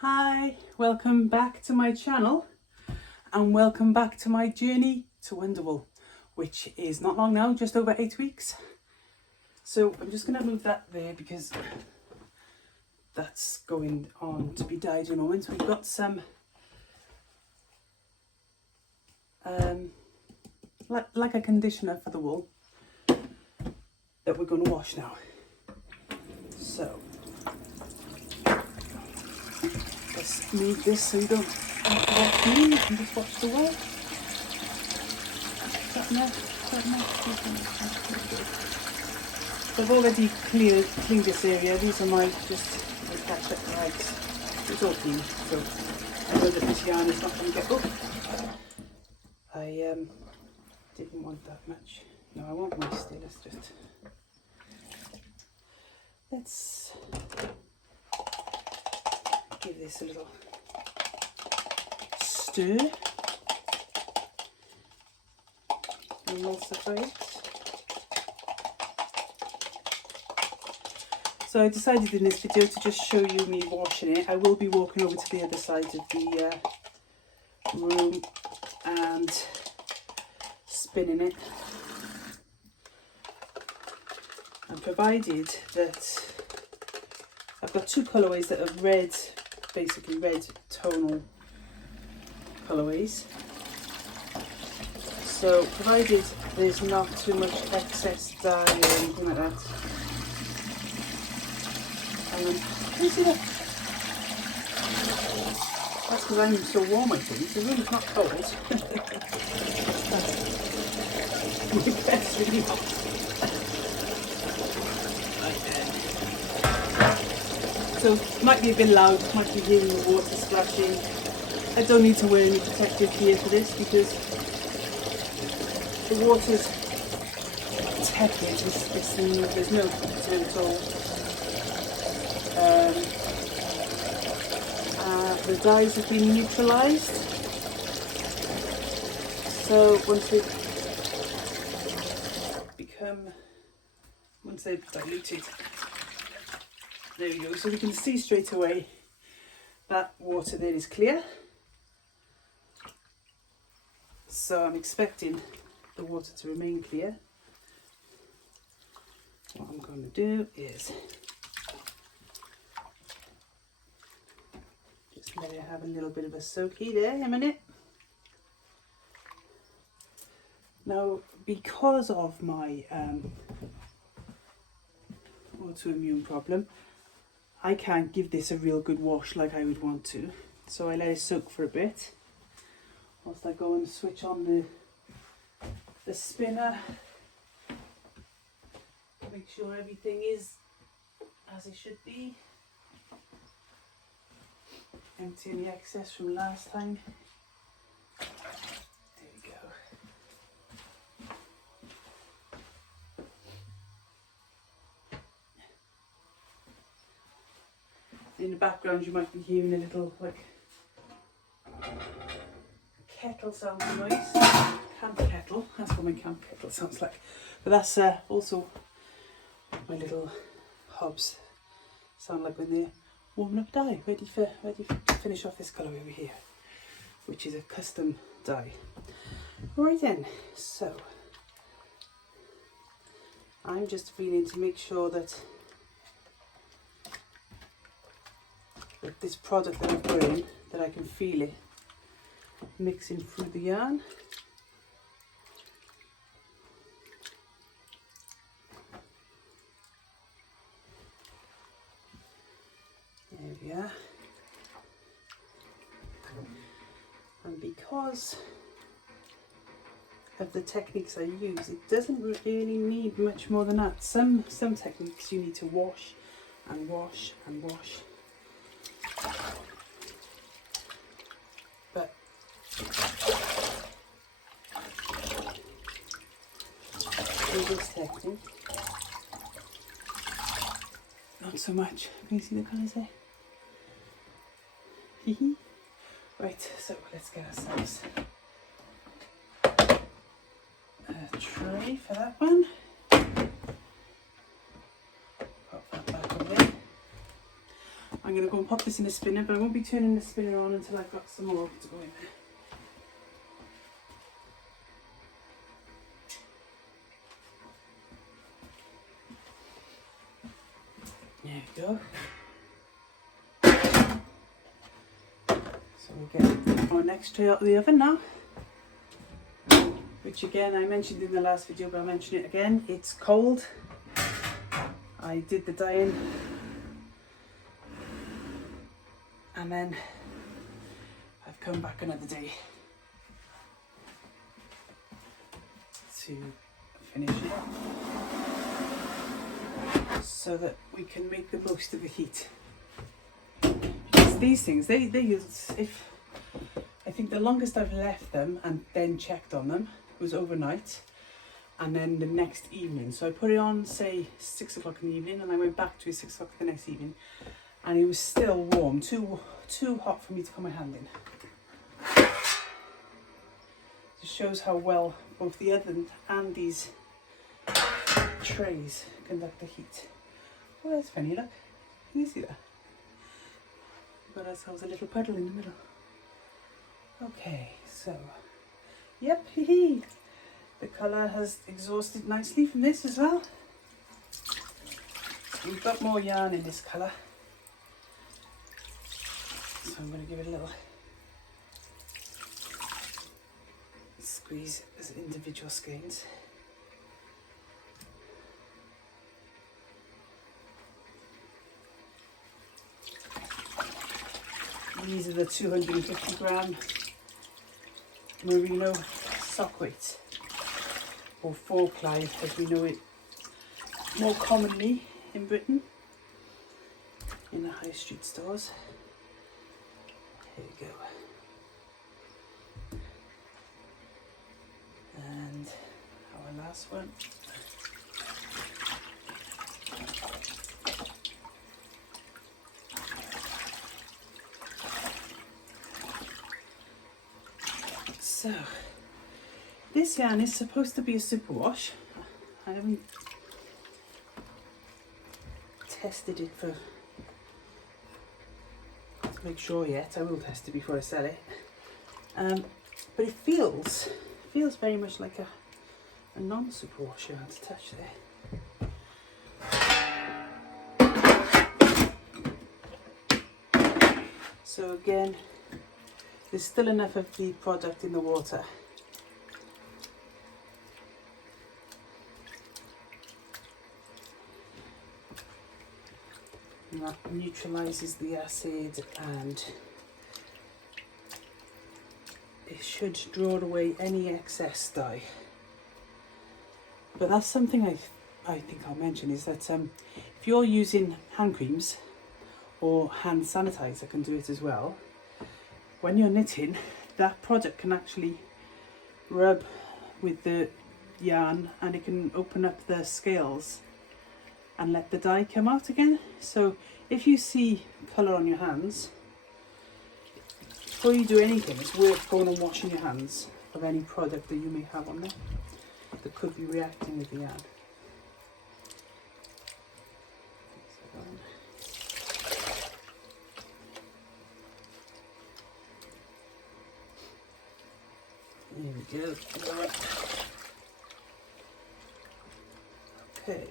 Hi, welcome back to my channel and welcome back to my journey to Wonderwool, which is not long now, just over 8 weeks. So I'm just going to move that there because that's going on to be dyed in a moment. We've got some like a conditioner for the wool that we're going to wash now. So let's move this so you don't have to watch me, you can just watch the wool. So I've already cleaned this area. These are my catch up rags. It's all clean, so I know that this yarn is not going to get up. I didn't want that much. No, I won't waste it. Let's give this a little stir. Emulsify it. So I decided in this video to just show you me washing it. I will be walking over to the other side of the room and spinning it. And provided that I've got two colourways that are red, basically red tonal colourways. So provided there's not too much excess dye or anything like that. Can you see that? That's because I'm so warm, I think. The room's not cold. It's really hot. So it might be a bit loud, might be hearing the water splashing. I don't need to wear any protective gear for this because the water's tepid. There's no concern at all. The dyes have been neutralised, so once they've diluted, there we go. So we can see straight away that water there is clear. So I'm expecting the water to remain clear. What I'm going to do is just let it have a little bit of a soaky there a minute. Now, because of my autoimmune problem, I can't give this a real good wash like I would want to. So I let it soak for a bit whilst I go and switch on the spinner. Make sure everything is as it should be. Emptying the excess from last time. There we go. In the background you might be hearing a little like kettle sounding noise. Camp kettle, that's what my camp kettle sounds like. But that's also my little hobs sound like when they're warming up dye, ready to finish off this colour over here, which is a custom dye. Right then, so I'm just feeling to make sure that this product that I'm putting, that I can feel it mixing through the yarn. There we are. And because of the techniques I use, it doesn't really need much more than that. Some techniques you need to wash and wash and wash. But with this technique, not so much. Can you see the colours there? Right, so let's get ourselves a tray for that one. Pop that back over there. I'm going to go and pop this in a spinner, but I won't be turning the spinner on until I've got some more to go in there. There we go. So we'll get our next tray out of the oven now. Which again, I mentioned in the last video, but I'll mention it again. It's cold. I did the dyeing. And then I've come back another day to finish it so that we can make the most of the heat. Because these things, they use, I think the longest I've left them and then checked on them was overnight and then the next evening. So I put it on, say 6 o'clock in the evening, and I went back to 6 o'clock the next evening, and it was still warm, too hot for me to put my hand in. Just shows how well both the oven and these trays conduct the heat. Oh, that's funny, look. Can you see that? Got ourselves a little puddle in the middle. Okay, so, yep, hee. The colour has exhausted nicely from this as well. We've got more yarn in this colour. So I'm going to give it a little squeeze as individual skeins. These are the 250 gram merino sock weights, or 4-ply as we know it more commonly in Britain in the high street stores. Here we go. And our last one. So, this yarn is supposed to be a superwash. I haven't tested it to make sure yet. I will test it before I sell it. But it feels very much like a non-superwash yarn to touch there. So again, there's still enough of the product in the water. And that neutralises the acid, and it should draw away any excess dye. But that's something I think I'll mention, is that if you're using hand creams or hand sanitizer can do it as well, when you're knitting, that product can actually rub with the yarn and it can open up the scales and let the dye come out again. So if you see colour on your hands, before you do anything, it's worth going and washing your hands of any product that you may have on there that could be reacting with the yarn. There we go. Okay.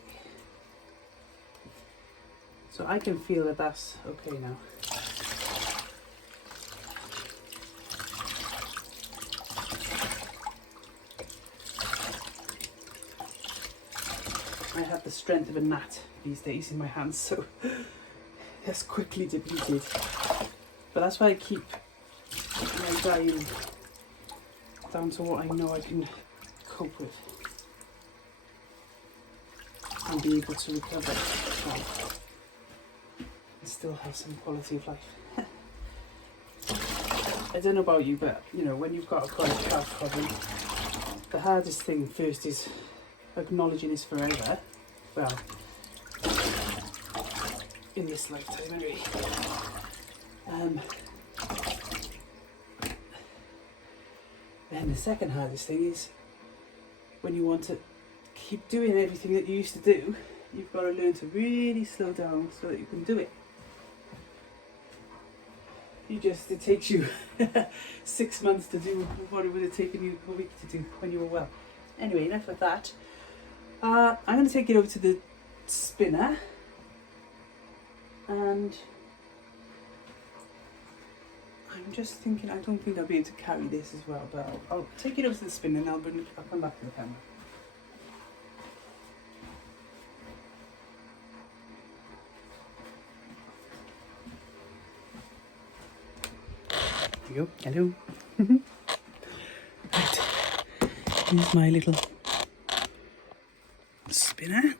So I can feel that that's okay now. I have the strength of a gnat these days in my hands, so that's quickly depleted. But that's why I keep my dyeing down to what I know I can cope with and be able to recover from and still have some quality of life. I don't know about you, but you know, when you've got a chronic health problem, the hardest thing first is acknowledging it's forever. Well, in this lifetime anyway. Then the second hardest thing is when you want to keep doing everything that you used to do, you've got to learn to really slow down so that you can do it. it takes you 6 months to do what it would have taken you a week to do when you were well. Anyway, enough of that. I'm going to take it over to the spinner, and I'm just thinking, I don't think I'll be able to carry this as well, but I'll take it over to the spinner and I'll come back to the camera. There you go. Hello. Right. Here's my little spinner.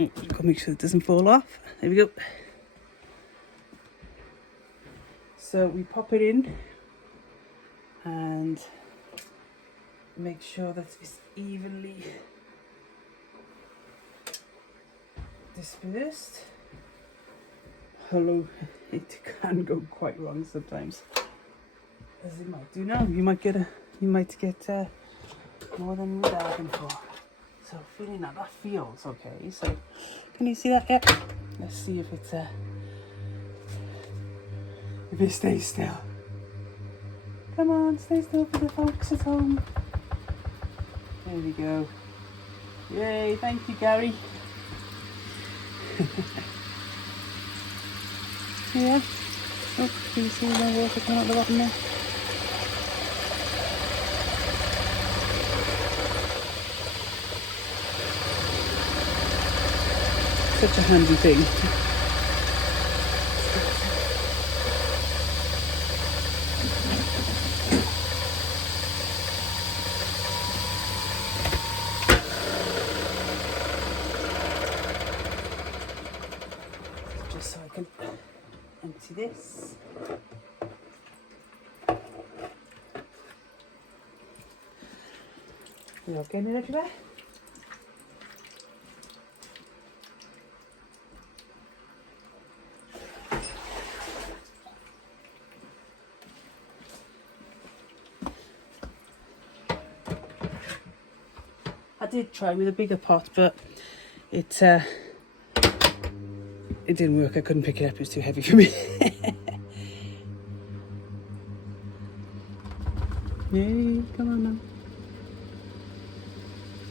Oh, got to make sure it doesn't fall off. There we go. So we pop it in and make sure that it's evenly dispersed. Although it can go quite wrong sometimes, as it might do now. You might get more than you're bargained for. So feeling that feels okay. So can you see that? Yep. Let's see if it's if it stays still. Come on, stay still for the folks at home. There we go. Yay! Thank you, Gary. Yeah. Oh, can you see the water coming out the bottom there? Such a handy thing. Just so I can empty this. You okay, Nina? I did try with a bigger pot, but it didn't work. I couldn't pick it up. It was too heavy for me. Yay, come on now.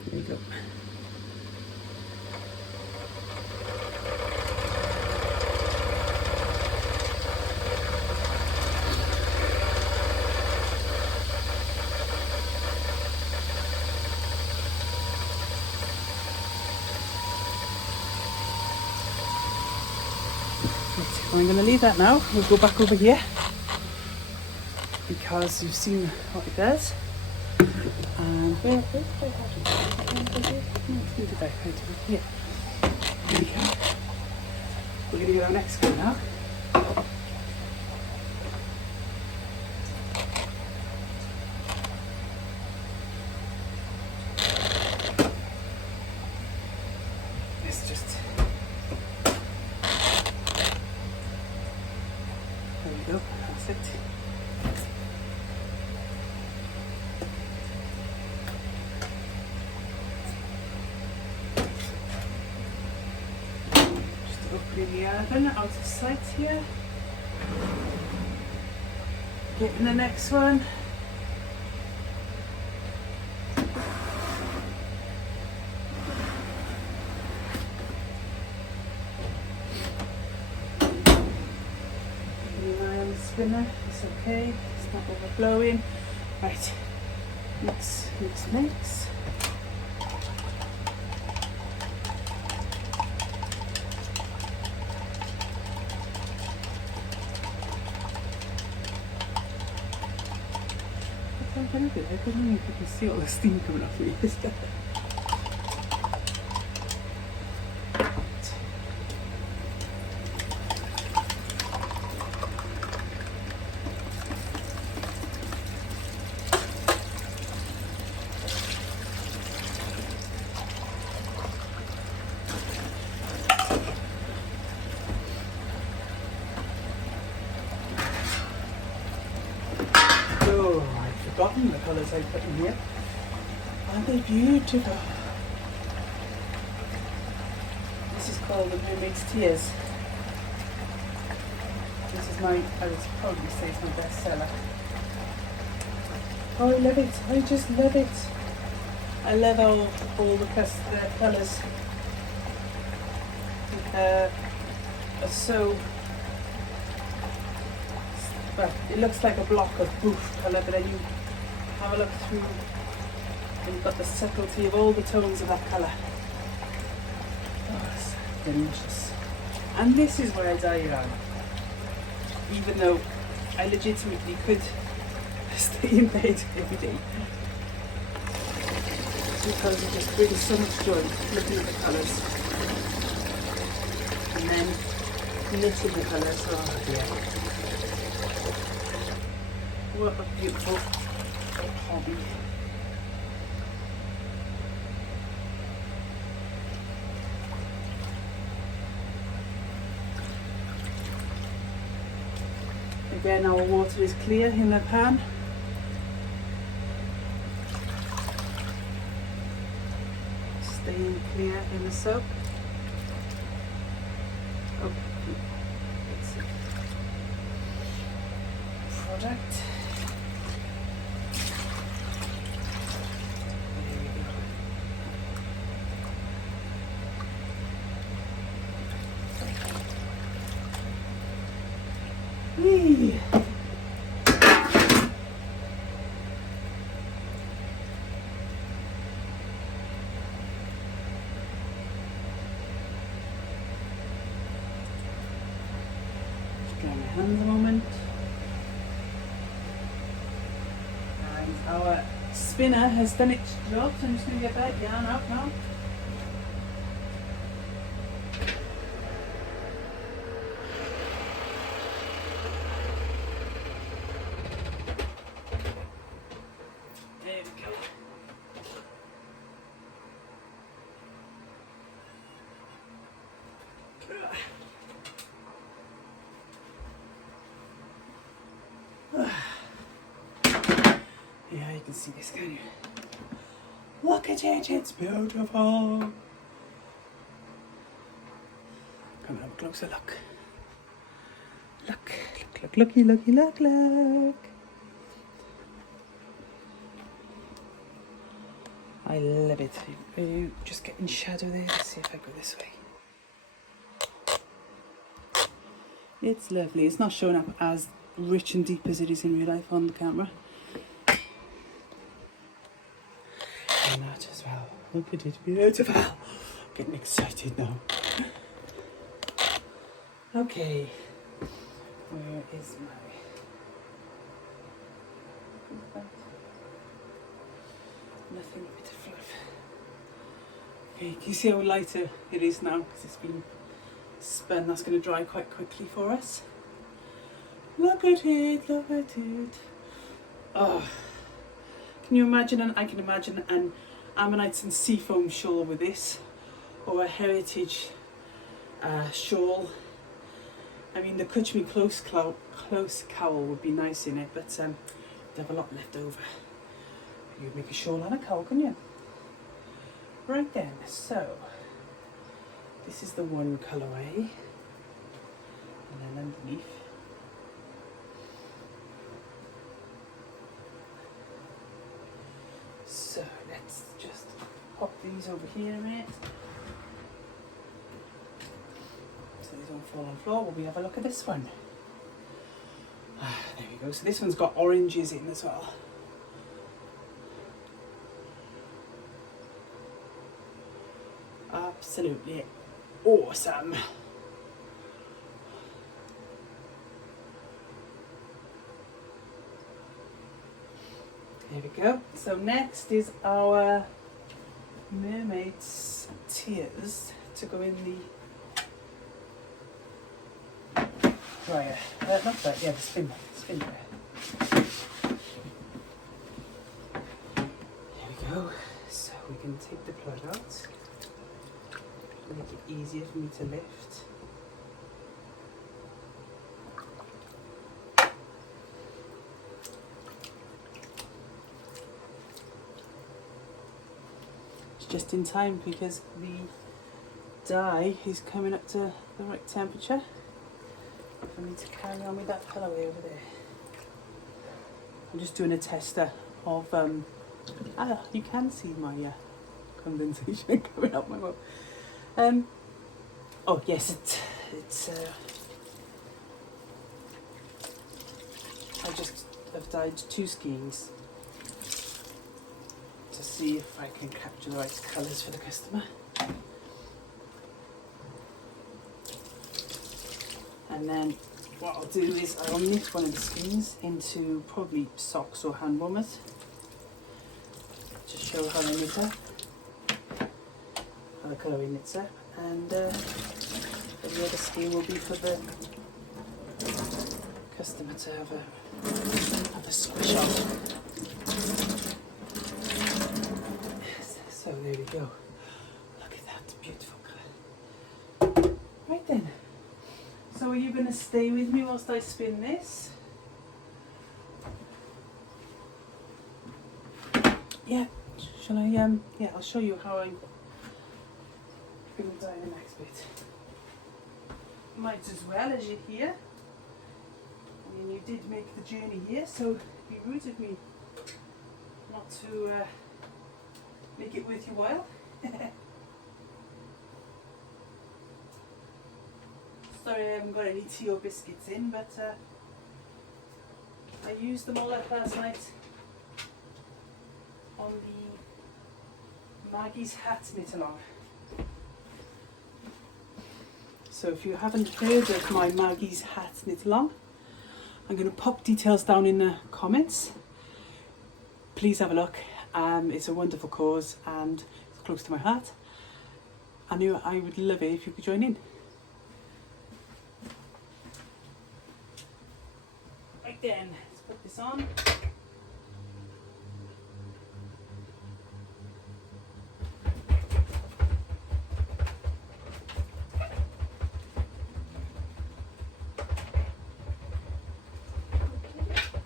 There you go. I'm going to leave that now. We'll go back over here because you've seen what it does. And where have it? Here. There we go. We're going to get our next one now. Let's just. There we go. That's it. Opening the oven out of sight here. Getting the next one. Keeping an eye on the spinner. It's okay. It's not overflowing. Right. Mix. Very good. I don't know if you can see all the steam coming off me. Forgotten the colours I put in here. Aren't they beautiful? This is called the Mermaid's Tears. This is my, I would probably say it's my best seller. Oh, I love it. I just love it. I love all the colours. Are so, well, it looks like a block of boof colour, but then you have a look through and you've got the subtlety of all the tones of that colour. Oh, it's delicious. And this is where I die around. Even though I legitimately could stay in bed every day, because it just brings so much joy looking at the colours and then knitting the colours. Oh dear, what a beautiful hobby. Again, our water is clear in the pan. Staying clear in the soap. Oh, it's a product. There we go. Whee! Dry my hands a moment. And our spinner has done its job, so I'm just going to get that yarn out now. There we go. Yeah, you can see this, can you? Look at it, it's beautiful. Come and have a closer look. Look, looky, look. I love it. Are you just getting shadow there? Let's see if I go this way. It's lovely. It's not showing up as rich and deep as it is in real life on the camera. And that as well. Look at it, beautiful. Getting excited now. Okay. Where is my... Nothing but a fluff. Okay, can you see how lighter it is now? Because it's been spun. That's going to dry quite quickly for us. Look at it, look at it. Oh, can you imagine? I can imagine an Ammonites and Seafoam shawl with this, or a heritage shawl. I mean, the Touch Me Close cowl would be nice in it, but you'd have a lot left over. You'd make a shawl and a cowl, couldn't you? Right then, so this is the one colourway, and then underneath so let's just pop these over here a minute so these don't fall on the floor. Will we have a look at this one? There we go. So this one's got oranges in as well. Absolutely awesome. There we go. So next is our mermaid's tears to go in the dryer. Not that, yeah, the spin dryer. There we go. So we can take the plug out. Make it easier for me to lift. It's just in time because the dye is coming up to the right temperature for I need to carry on with that colourway over there. I'm just doing a tester of, you can see my condensation coming up my mouth. Oh yes, it's I just have dyed 2 skeins to see if I can capture the right colours for the customer. And then what I'll do is I'll knit one of the skeins into probably socks or hand warmers. Just show how I knit her, how the colourway knits her, and the other skein will be for the customer to have a squish on. So there we go. Look at that beautiful colour. Right then. So are you going to stay with me whilst I spin this? Yeah. Shall I? Yeah, I'll show you how I'm going to dye the next bit. Might as well, as you're here. I mean, you did make the journey here, so it'd be rude of me not to make it worth your while. Sorry I haven't got any tea or biscuits in, but I used them all up last night on the Maggie's hat knit along. So if you haven't heard of my Maggie's hat knit along, I'm going to pop details down in the comments. Please have a look. It's a wonderful cause and it's close to my heart. I knew I would love it if you could join in. Right then, let's put this on.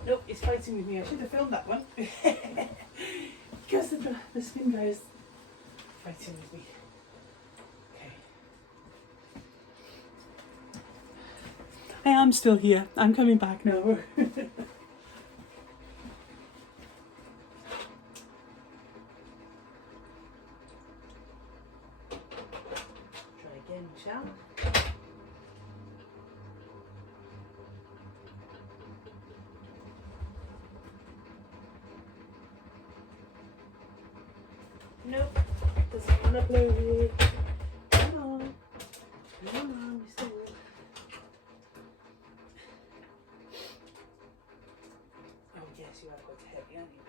Nope, it's fighting with me. I should have filmed that one. Because the spin guy is fighting with me. Okay. I am still here. I'm coming back now. Try again, shall we? Nope, doesn't want to blow here. Come on, Mr. Wool. Oh yes, you are quite heavy, aren't you?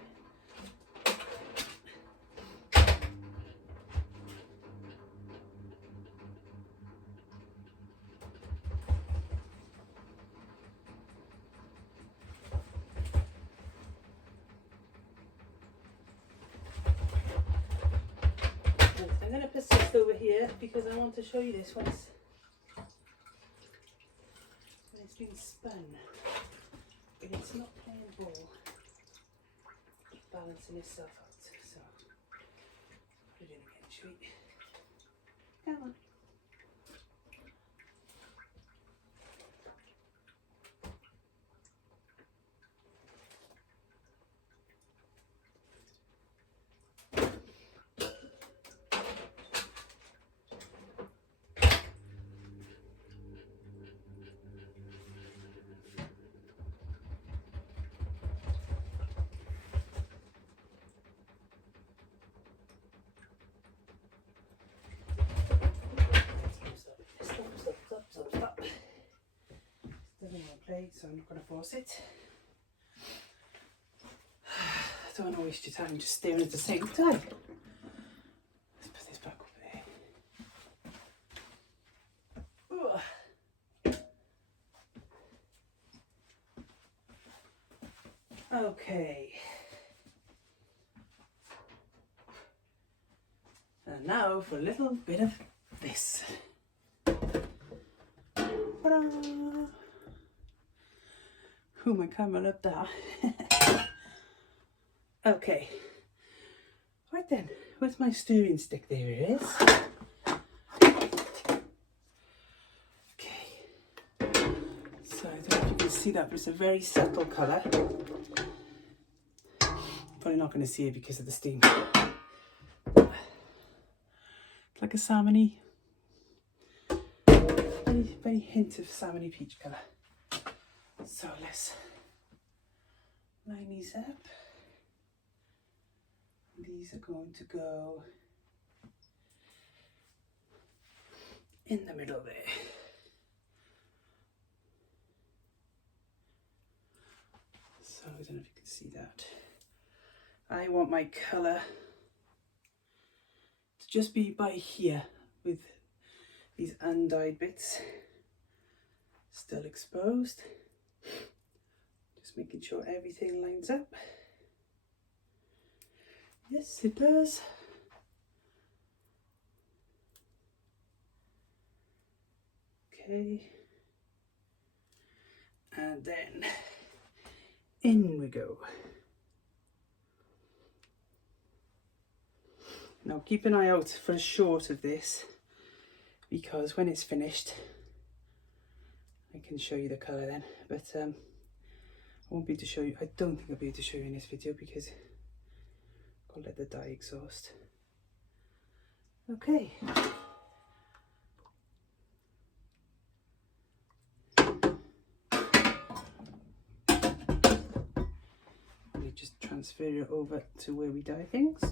I'm going to persist over here because I want to show you this when it's been spun. But it's not playing ball, balancing itself out. So put it in again, shall we? Come on. Stop. Doesn't want to play, so I'm not going to force it. I don't want to waste your time just staring at the same time. Let's put this back over there. Ugh. Okay. And now for a little bit of this. Ta-da! Oh, my camera loved that. Okay. Right then, where's my stirring stick? There it is. Okay. So I don't know if you can see that, but it's a very subtle colour. Probably not going to see it because of the steam. It's like a salmony, very hint of salmony peach colour. So let's line these up. These are going to go in the middle there. So I don't know if you can see that. I want my colour to just be by here with these undyed bits still exposed. Just making sure everything lines up. Yes, it does. Okay. And then in we go. Now keep an eye out for a short of this, because when it's finished I can show you the colour then, but I won't be able to show you, I don't think I'll be able to show you in this video because I'll let the dye exhaust. Okay. Let me just transfer it over to where we dye things.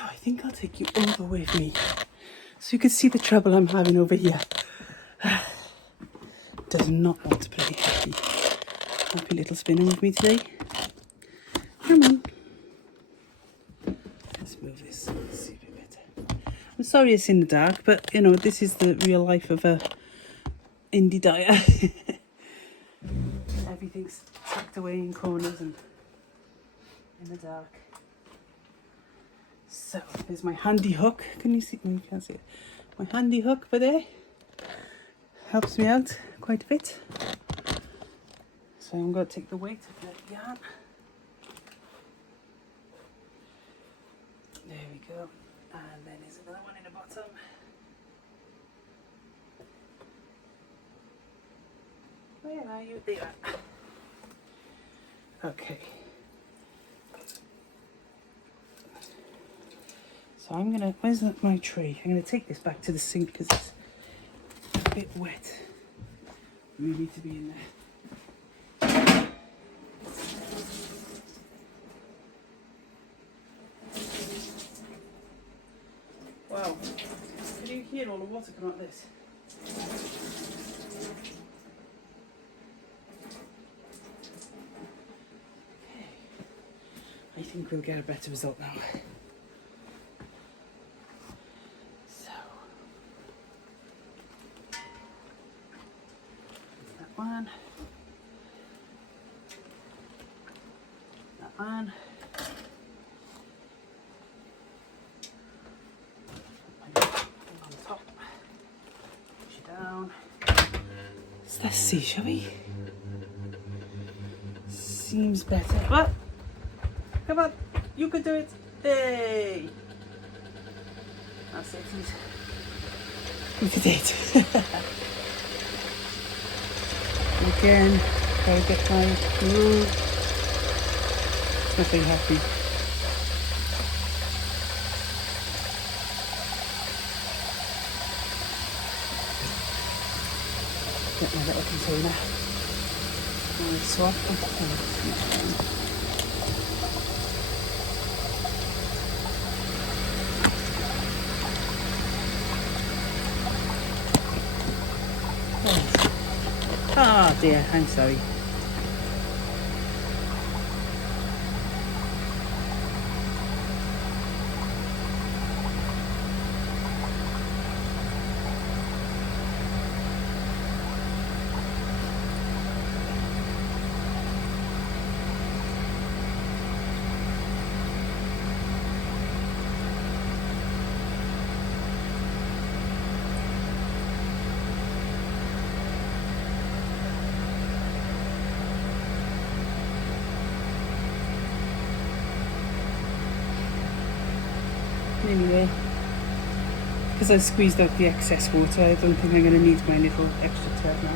I think I'll take you over with me so you can see the trouble I'm having over here. Does not want to play happy. Happy little spinning with me today. Come on. Let's move this so we see a bit better. I'm sorry it's in the dark, but you know, this is the real life of a indie dyer. Everything's tucked away in corners and in the dark. So there's my handy hook. Can you see? You can't see it. My handy hook by there helps me out quite a bit. So I'm going to take the weight of the yarn. There we go. And then there's another one in the bottom. Where are you? There you are. Okay. So I'm gonna, where's my tray? I'm gonna take this back to the sink because it's a bit wet. We need to be in there. Wow, can you hear all the water come out of this? Okay, I think we'll get a better result now. One, that one, on top, push it down. So let's see, shall we? Seems better. What? Come on, you can do it. Hey! That's it. We did it. Again, try to get my glue. Nothing happy. Get my little container. And swap. Oh dear, I'm sorry. nearly there. Because I've squeezed out the excess water, I don't think I'm going to need my little extra tub now.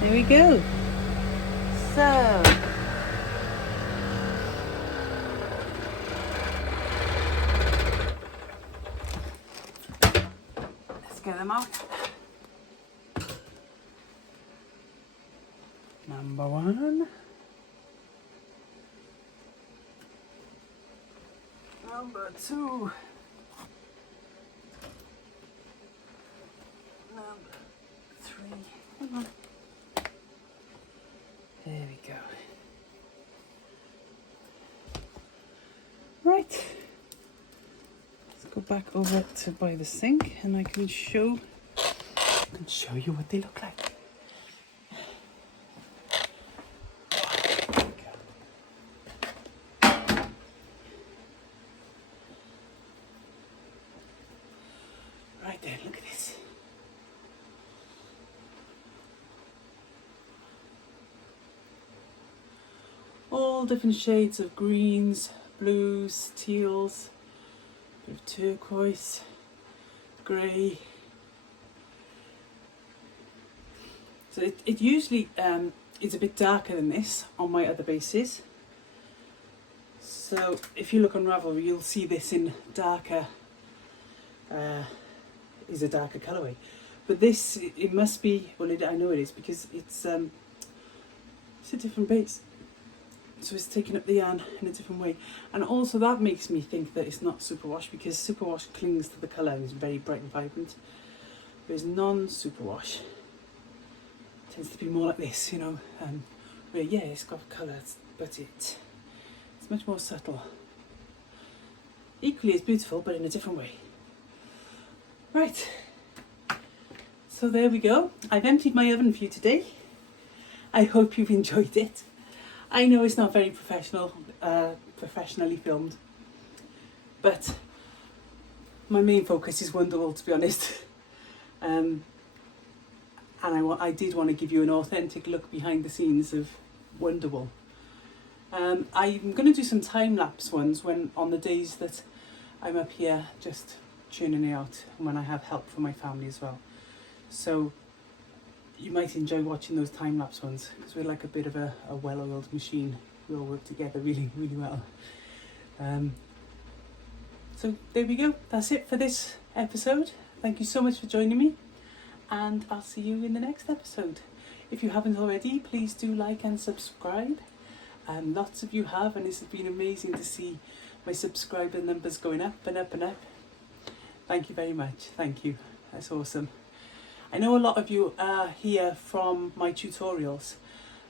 There we go. So, let's get them out. Number 1. Number 2. Number 3. Come on. There we go. Right. Let's go back over to by the sink and I can show you what they look like. Right then, look at this. All different shades of greens, blues, teals, a bit of turquoise, grey. So it usually is a bit darker than this on my other bases. So if you look on Ravelry, you'll see this in darker, is a darker colourway. But this, it must be, well I know it is because it's a different base. So it's taking up the yarn in a different way. And also that makes me think that it's not superwash because superwash clings to the colour and is very bright and vibrant. Whereas non-superwash tends to be more like this, you know, where yeah, it's got colour, but it's much more subtle. Equally as beautiful, but in a different way. Right, so there we go. I've emptied my oven for you today. I hope you've enjoyed it. I know it's not very professionally filmed, but my main focus is Wonderwool, to be honest. And I did want to give you an authentic look behind the scenes of Wonderwool. I'm going to do some time-lapse ones on the days that I'm up here just churning it out and when I have help from my family as well. So you might enjoy watching those time-lapse ones because we're like a bit of a well-oiled machine. We all work together really, really well. So there we go. That's it for this episode. Thank you so much for joining me and I'll see you in the next episode. If you haven't already, please do like and subscribe. Lots of you have, and this has been amazing to see my subscriber numbers going up and up and up. Thank you very much. Thank you. That's awesome. I know a lot of you are here from my tutorials,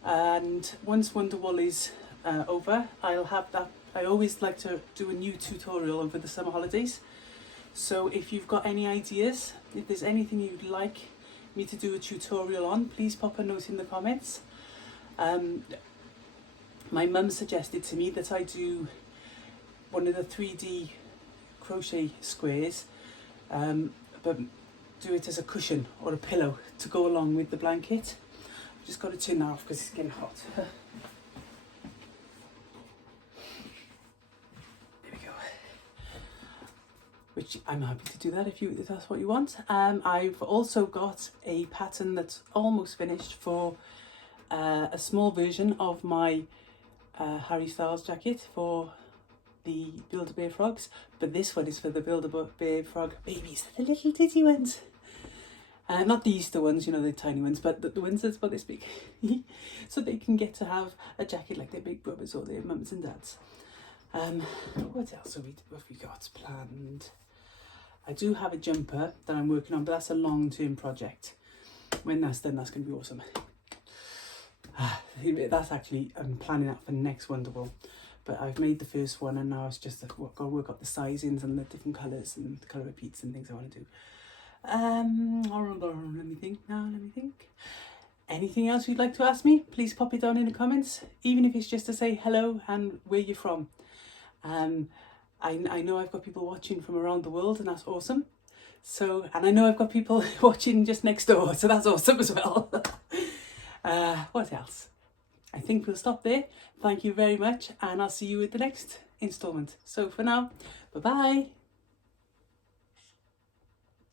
and once Wonderwool is over, I'll have that. I always like to do a new tutorial over the summer holidays. So if you've got any ideas, if there's anything you'd like me to do a tutorial on, please pop a note in the comments. My mum suggested to me that I do one of the 3D crochet squares, but do it as a cushion or a pillow to go along with the blanket. I've just got to turn that off because it's getting hot. There we go. Which I'm happy to do that if that's what you want. I've also got a pattern that's almost finished for a small version of my Harry Styles jacket for the Build-A-Bear frogs, but this one is for the Build-A-Bear frog babies, the little titty ones. Not the Easter ones, you know, the tiny ones, but the ones that's about this big. So they can get to have a jacket like their big brothers or their mums and dads. What else have we got planned? I do have a jumper that I'm working on, but that's a long-term project. When that's done, that's going to be awesome. That's actually, I'm planning that for next Wonderwool. But I've made the first one and now it's just got to work out the sizings and the different colours and the colour repeats and things I want to do. Let me think. Anything else you'd like to ask me, please pop it down in the comments, even if it's just to say hello and where you're from. I know I've got people watching from around the world, and that's awesome. So, and I know I've got people watching just next door, so that's awesome as well. What else? I think we'll stop there. Thank you very much, and I'll see you at the next installment. So for now, bye-bye.